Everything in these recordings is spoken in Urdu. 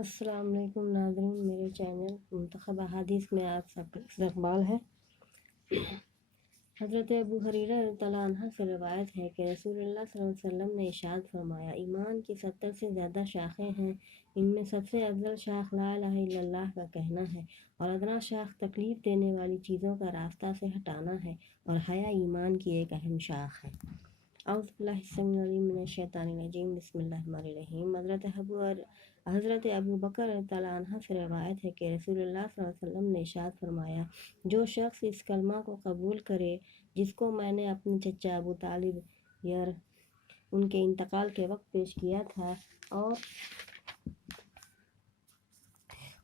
السلام علیکم ناظرین، میرے چینل منتخب احادیث میں آپ سب کا استقبال ہے۔ حضرت ابو ہریرہ رضی اللہ عنہ سے روایت ہے کہ رسول اللہ صلی اللہ علیہ وسلم نے ارشاد فرمایا، ایمان کی 70 سے زیادہ شاخیں ہیں، ان میں سب سے افضل شاخ لا الہ الا اللہ کا کہنا ہے، اور ادنا شاخ تکلیف دینے والی چیزوں کا راستہ سے ہٹانا ہے، اور حیا ایمان کی ایک اہم شاخ ہے۔ اعوذ باللہ السمیع العلیم من الشیطان الرجیم، بسم اللہ الرحمن الرحیم۔ حضرت ابو بکر رضی اللہ عنہ سے روایت ہے کہ رسول اللہ صلی اللہ علیہ وسلم نے ارشاد فرمایا، جو شخص اس کلمہ کو قبول کرے جس کو میں نے اپنے چچا ابو طالب ان کے انتقال کے وقت پیش کیا تھا اور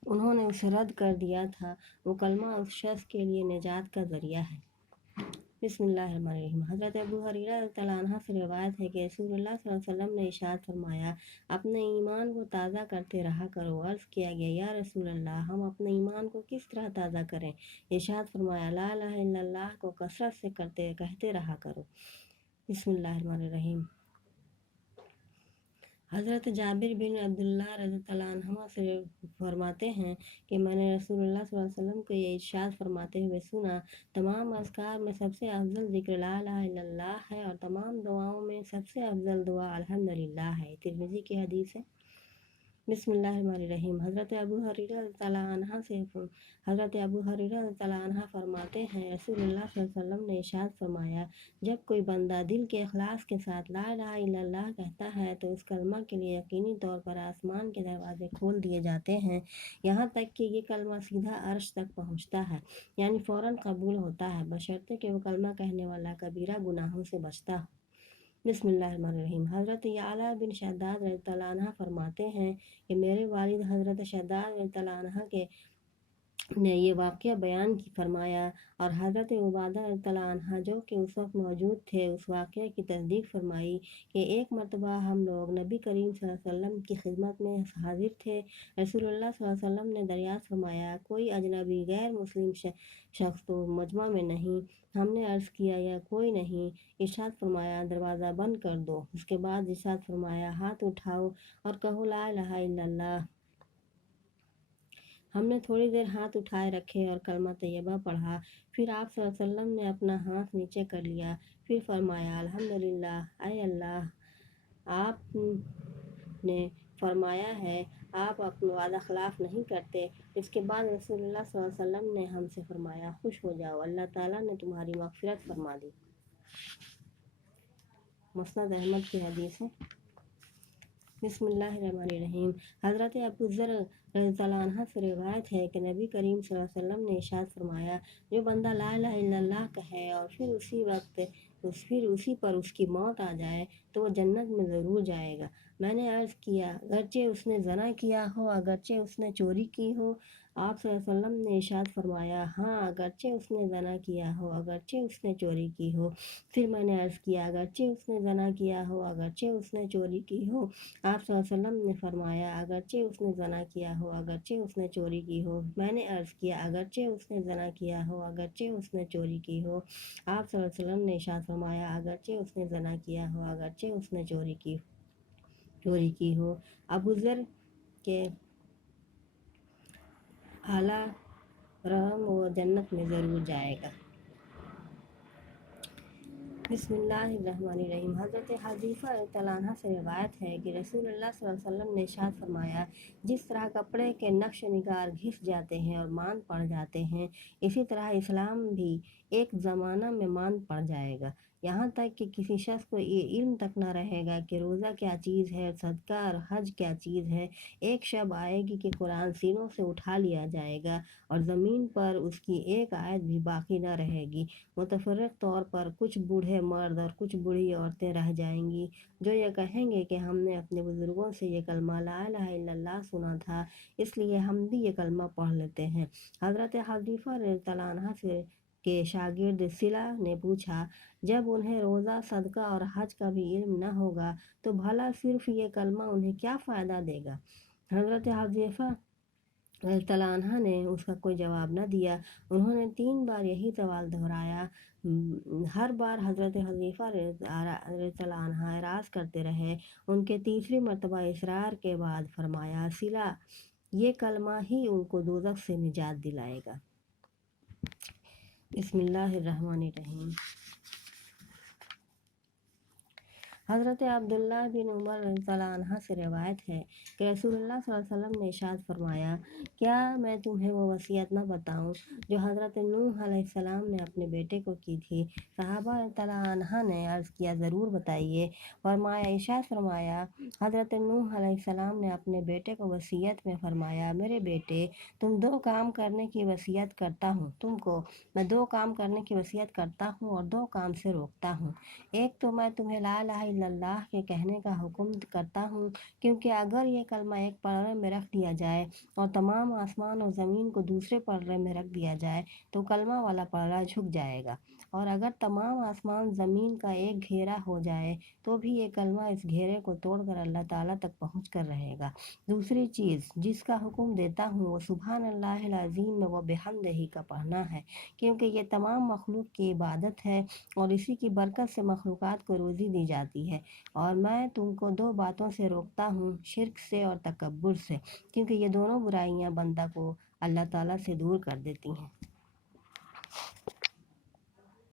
انہوں نے اسے رد کر دیا تھا، وہ کلمہ اس شخص کے لیے نجات کا ذریعہ ہے۔ بسم اللہ الرحمن الرحیم۔ حضرت ابو ہریرہ رضی اللہ عنہ سے روایت ہے کہ رسول اللہ صلی اللہ علیہ وسلم نے ارشاد فرمایا، اپنے ایمان کو تازہ کرتے رہا کرو۔ عرض کیا گیا، یا رسول اللہ، ہم اپنے ایمان کو کس طرح تازہ کریں؟ ارشاد فرمایا، لا الہ الا اللہ کو کثرت سے کہتے رہا کرو۔ بسم اللہ الرحمن الرحیم۔ حضرت جابر بن عبداللہ رضی اللہ عنہ سے فرماتے ہیں کہ میں نے رسول اللہ صلی اللہ علیہ وسلم کو یہ ارشاد فرماتے ہوئے سنا، تمام اذکار میں سب سے افضل ذکر لا الہ الا اللہ ہے، اور تمام دعاؤں میں سب سے افضل دعا الحمدللہ ہے۔ ترمذی کی حدیث ہے۔ بسم اللہ الرحمن الرحیم۔ حضرت ابو ہریرہ رضی اللہ عنہ فرماتے ہیں، رسول اللہ صلی اللہ علیہ وسلم نے ارشاد فرمایا، جب کوئی بندہ دل کے اخلاص کے ساتھ لا الہ الا اللہ کہتا ہے تو اس کلمہ کے لیے یقینی طور پر آسمان کے دروازے کھول دیے جاتے ہیں، یہاں تک کہ یہ کلمہ سیدھا عرش تک پہنچتا ہے، یعنی فوراً قبول ہوتا ہے، بشرطے کہ وہ کلمہ کہنے والا کبیرہ گناہوں سے بچتا ہو۔ بسم اللہ الرحمن الرحیم۔ حضرت یعلا بن شداد رضی اللہ عنہ فرماتے ہیں کہ میرے والد حضرت شداد رضی اللہ عنہ نے یہ واقعہ بیان فرمایا، اور حضرت عبادہ رضی اللہ عنہ جو کہ اس وقت موجود تھے اس واقعہ کی تصدیق فرمائی کہ ایک مرتبہ ہم لوگ نبی کریم صلی اللہ علیہ وسلم کی خدمت میں حاضر تھے۔ رسول اللہ صلی اللہ علیہ وسلم نے دریافت فرمایا، کوئی اجنبی غیر مسلم شخص تو مجمع میں نہیں؟ ہم نے عرض کیا، یا کوئی نہیں؟ ارشاد فرمایا، دروازہ بند کر دو۔ اس کے بعد ارشاد فرمایا، ہاتھ اٹھاؤ اور کہو لا الہ الا اللہ۔ ہم نے تھوڑی دیر ہاتھ اٹھائے رکھے اور کلمہ طیبہ پڑھا، پھر آپ صلی اللہ علیہ وسلم نے اپنا ہاتھ نیچے کر لیا، پھر فرمایا، الحمدللہ، اے اللہ، آپ نے فرمایا ہے آپ اپنا وعدہ خلاف نہیں کرتے۔ اس کے بعد رسول اللہ صلی اللہ علیہ وسلم نے ہم سے فرمایا، خوش ہو جاؤ، اللہ تعالیٰ نے تمہاری مغفرت فرما دی۔ مسند احمد کی حدیث ہے۔ بسم اللہ الرحمن الرحیم۔ حضرت ابو ذر رضی اللہ عنہ سے روایت ہے کہ نبی کریم صلی اللہ علیہ وسلم نے ارشاد فرمایا، جو بندہ لا الہ الا اللہ کہے اور پھر اسی پر اس کی موت آ جائے تو وہ جنت میں ضرور جائے گا۔ میں نے عرض کیا، اگرچہ اس نے زنا کیا ہو، اگرچہ اس نے چوری کی ہو؟ آپ صلی اللہ علیہ وسلم نے ارشاد فرمایا، ہاں، اگرچہ اس نے زنا کیا ہو، اگرچہ اس نے چوری کی ہو۔ پھر میں نے عرض کیا، اگرچہ اس نے زنا کیا ہو، اگرچہ اس نے چوری کی ہو؟ آپ صلی اللہ علیہ وسلم نے فرمایا، اگرچہ اس نے زنا کیا ہو، اگرچہ اس نے چوری کی ہو۔ میں نے عرض کیا، اگرچہ اس نے زنا کیا ہو، اگرچہ اس نے چوری کی ہو؟ آپ صلی اللہ علیہ وسلم نے ارشاد فرمایا، اگرچہ اس نے زنا کیا ہو، اگرچہ اس نے چوری کی ہو۔ ابو ذر کے اعلیٰ رحم وہ جنت میں ضرور جائے گا۔ بسم اللہ الرحمن الرحیم۔ حضرت حذیفہ رضی اللہ عنہ سے روایت ہے کہ رسول اللہ صلی اللہ علیہ وسلم نے ارشاد فرمایا، جس طرح کپڑے کے نقش نگار گھس جاتے ہیں اور ماند پڑ جاتے ہیں، اسی طرح اسلام بھی ایک زمانہ میں ماند پڑ جائے گا، یہاں تک کہ کسی شخص کو یہ علم تک نہ رہے گا کہ روزہ کیا چیز ہے، صدقہ اور حج کیا چیز ہے۔ ایک شب آئے گی کہ قرآن سینوں سے اٹھا لیا جائے گا اور زمین پر اس کی ایک آیت بھی باقی نہ رہے گی۔ متفرق طور پر کچھ بوڑھے مرد اور کچھ بوڑھی عورتیں رہ جائیں گی جو یہ کہیں گے کہ ہم نے اپنے بزرگوں سے یہ کلمہ لا الہ الا اللہ سنا تھا، اس لیے ہم بھی یہ کلمہ پڑھ لیتے ہیں۔ حضرت حذیفہ رضی اللہ عنہ کے شاگرد صلہ نے پوچھا، جب انہیں روزہ، صدقہ اور حج کا بھی علم نہ ہوگا تو بھلا صرف یہ کلمہ انہیں کیا فائدہ دے گا؟ حضرت حذیفہ حضرت عنہا نے اس کا کوئی جواب نہ دیا۔ انہوں نے 3 بار یہی سوال دہرایا۔ ہر بار حضرت حذیفہ رضی اللہ عنہ اعراض کرتے رہے۔ ان کے تیسری مرتبہ اصرار کے بعد فرمایا، صلہ، یہ کلمہ ہی ان کو دوزخ سے نجات دلائے گا۔ بسم اللہ الرحمن الرحیم۔ حضرت عبداللہ بن عمر رضی اللہ عنہ سے روایت ہے کہ رسول اللہ صلی اللہ علیہ وسلم نے ارشاد فرمایا، کیا میں تمہیں وہ وصیت نہ بتاؤں جو حضرت نوح علیہ السلام نے اپنے بیٹے کو کی تھی؟ صحابہ رضی اللہ عنہ نے عرض کیا، ضرور بتائیے۔ فرمایا، ارشاد فرمایا، حضرت نوح علیہ السلام نے اپنے بیٹے کو وصیت میں فرمایا، میرے بیٹے، تم 2 کام کرنے کی وصیت کرتا ہوں تم کو میں 2 کام کرنے کی وصیت کرتا ہوں اور 2 کام سے روکتا ہوں۔ ایک تو میں تمہیں لا الہ الا اللہ کے کہنے کا حکم کرتا ہوں، کیونکہ اگر یہ کلمہ ایک پلڑے میں رکھ دیا جائے اور تمام آسمان اور زمین کو دوسرے پلڑے میں رکھ دیا جائے تو کلمہ والا پلڑا جھک جائے گا، اور اگر تمام آسمان زمین کا ایک گھیرا ہو جائے تو بھی یہ کلمہ اس گھیرے کو توڑ کر اللہ تعالیٰ تک پہنچ کر رہے گا۔ دوسری چیز جس کا حکم دیتا ہوں وہ سبحان اللہ العظیم و بحمدہ کا پڑھنا ہے، کیونکہ یہ تمام مخلوق کی عبادت ہے اور اسی کی برکت سے مخلوقات کو روزی دی جاتی ہے۔ اور میں تم کو 2 باتوں سے روکتا ہوں، شرک سے اور تکبر سے، کیونکہ یہ دونوں برائیاں بندہ کو اللہ تعالیٰ سے دور کر دیتی ہیں۔